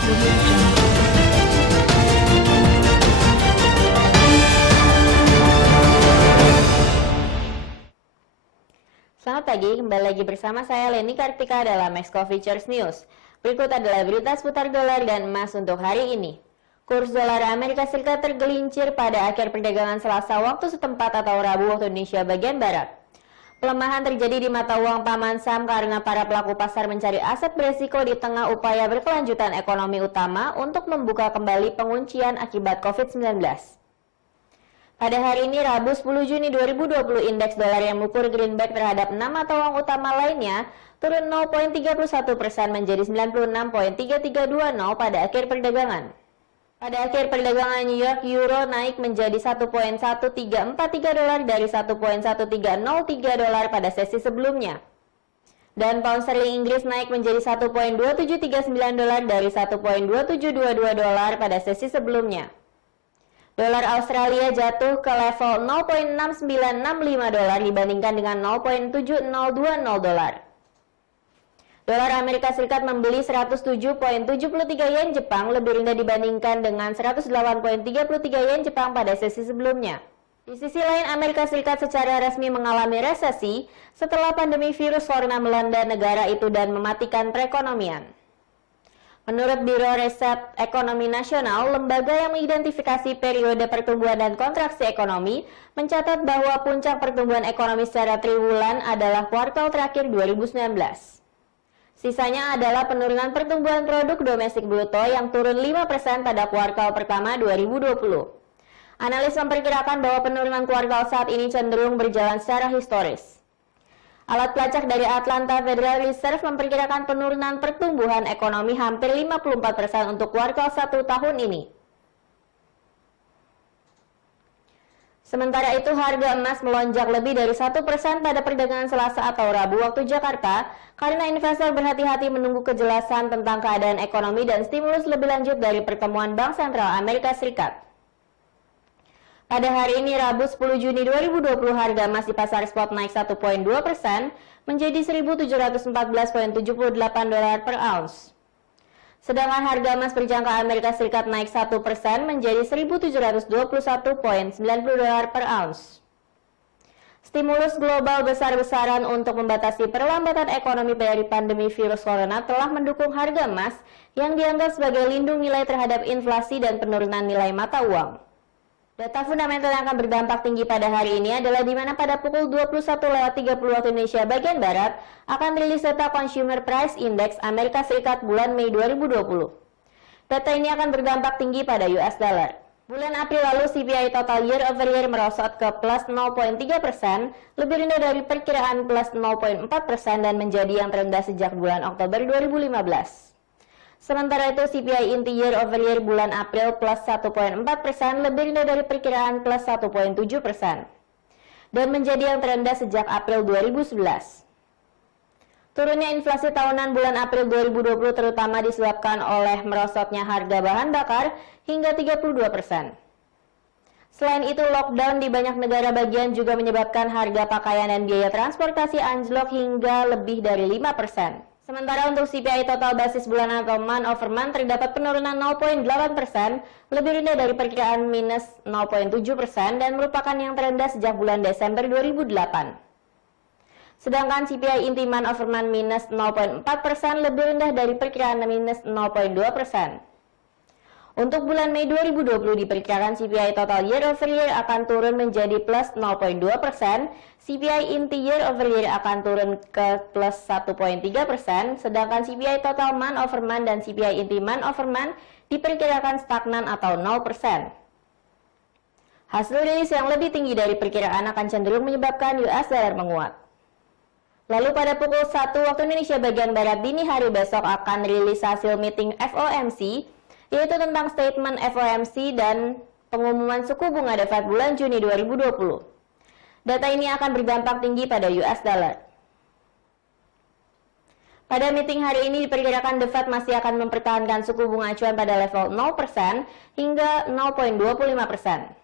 Audio Jungle. Selamat pagi, kembali lagi bersama saya Leni Kartika dalam Exco Futures News. Berikut adalah berita seputar dolar dan emas untuk hari ini. Kurs dolar Amerika Serikat tergelincir pada akhir perdagangan Selasa waktu setempat atau Rabu waktu Indonesia bagian Barat. Pelemahan terjadi di mata uang paman Sam karena para pelaku pasar mencari aset beresiko di tengah upaya berkelanjutan ekonomi utama untuk membuka kembali penguncian akibat COVID-19. Pada hari ini, Rabu 10 Juni 2020, indeks dolar yang mengukur greenback terhadap 6 mata uang utama lainnya turun 0,31% menjadi 96,3320 pada akhir perdagangan. Pada akhir perdagangan New York, euro naik menjadi 1,1343 dolar dari 1,1303 dolar pada sesi sebelumnya. Dan pound sterling Inggris naik menjadi 1,2739 dolar dari 1,2722 dolar pada sesi sebelumnya. Dolar Australia jatuh ke level 0,6965 dolar dibandingkan dengan 0,7020 dolar. Dolar Amerika Serikat membeli 107,73 yen Jepang, lebih rendah dibandingkan dengan 108,33 yen Jepang pada sesi sebelumnya. Di sisi lain, Amerika Serikat secara resmi mengalami resesi setelah pandemi virus corona melanda negara itu dan mematikan perekonomian. Menurut Biro Riset Ekonomi Nasional, lembaga yang mengidentifikasi periode pertumbuhan dan kontraksi ekonomi, mencatat bahwa puncak pertumbuhan ekonomi secara triwulan adalah kuartal terakhir 2019. Sisanya adalah penurunan pertumbuhan produk domestik bruto yang turun 5% pada kuartal pertama 2020. Analis memperkirakan bahwa penurunan kuartal saat ini cenderung berjalan secara historis. Alat pelacak dari Atlanta Federal Reserve memperkirakan penurunan pertumbuhan ekonomi hampir 54% untuk kuartal 1 tahun ini. Sementara itu, harga emas melonjak lebih dari 1% pada perdagangan Selasa atau Rabu waktu Jakarta karena investor berhati-hati menunggu kejelasan tentang keadaan ekonomi dan stimulus lebih lanjut dari pertemuan Bank Sentral Amerika Serikat. Pada hari ini, Rabu 10 Juni 2020, harga emas di pasar spot naik 1,2% menjadi 1.714,78 dolar per ounce. Sedangkan harga emas berjangka Amerika Serikat naik 1% menjadi 1.721,90 dolar per ounce. Stimulus global besar-besaran untuk membatasi perlambatan ekonomi dari pandemi virus corona telah mendukung harga emas yang dianggap sebagai lindung nilai terhadap inflasi dan penurunan nilai mata uang. Data fundamental yang akan berdampak tinggi pada hari ini adalah di mana pada pukul 21.30 waktu Indonesia bagian Barat akan rilis data Consumer Price Index Amerika Serikat bulan Mei 2020. Data ini akan berdampak tinggi pada US dollar. Bulan April lalu CPI total year over year merosot ke plus 0,3%, lebih rendah dari perkiraan plus 0,4% dan menjadi yang terendah sejak bulan Oktober 2015. Sementara itu, CPI inti year over year bulan April plus 1,4%, lebih rendah dari perkiraan plus 1,7%, dan menjadi yang terendah sejak April 2011. Turunnya inflasi tahunan bulan April 2020 terutama disebabkan oleh merosotnya harga bahan bakar hingga 32%. Selain itu, lockdown di banyak negara bagian juga menyebabkan harga pakaian dan biaya transportasi anjlok hingga lebih dari 5%. Sementara untuk CPI total basis bulanan atau month over month terdapat penurunan 0,8%, lebih rendah dari perkiraan minus 0,7% dan merupakan yang terendah sejak bulan Desember 2008. Sedangkan CPI inti month over month minus 0,4%, lebih rendah dari perkiraan minus 0,2%. Untuk bulan Mei 2020 diperkirakan CPI total year over year akan turun menjadi plus 0,2%, CPI inti year over year akan turun ke plus 1,3%, sedangkan CPI total month over month dan CPI inti month over month diperkirakan stagnan atau 0%. Hasil rilis yang lebih tinggi dari perkiraan akan cenderung menyebabkan US dollar menguat. Lalu pada pukul 1 waktu Indonesia bagian Barat dini hari besok akan rilis hasil meeting FOMC, yaitu tentang statement FOMC dan pengumuman suku bunga The Fed bulan Juni 2020. Data ini akan berdampak tinggi pada US dollar. Pada meeting hari ini diperkirakan The Fed masih akan mempertahankan suku bunga acuan pada level 0% hingga 0,25%.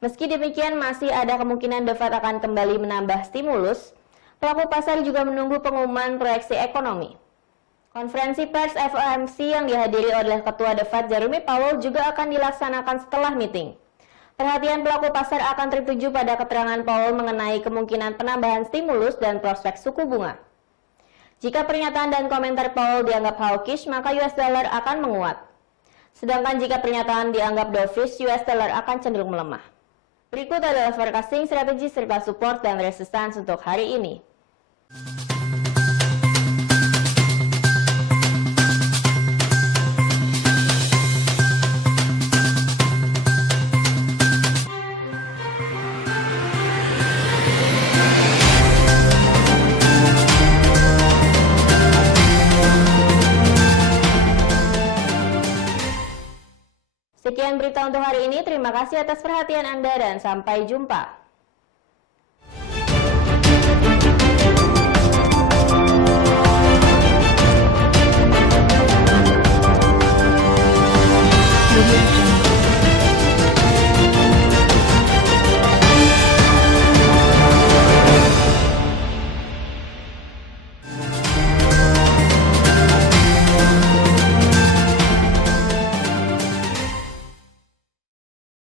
Meski demikian, masih ada kemungkinan The Fed akan kembali menambah stimulus. Pelaku pasar juga menunggu pengumuman proyeksi ekonomi. Konferensi pers FOMC yang dihadiri oleh Ketua The Fed Jerome Powell juga akan dilaksanakan setelah meeting. Perhatian pelaku pasar akan tertuju pada keterangan Powell mengenai kemungkinan penambahan stimulus dan prospek suku bunga. Jika pernyataan dan komentar Powell dianggap hawkish, maka US dollar akan menguat. Sedangkan jika pernyataan dianggap dovish, US dollar akan cenderung melemah. Berikut adalah forecasting strategi serta support dan resistance untuk hari ini. Sekian berita untuk hari ini, terima kasih atas perhatian Anda dan sampai jumpa.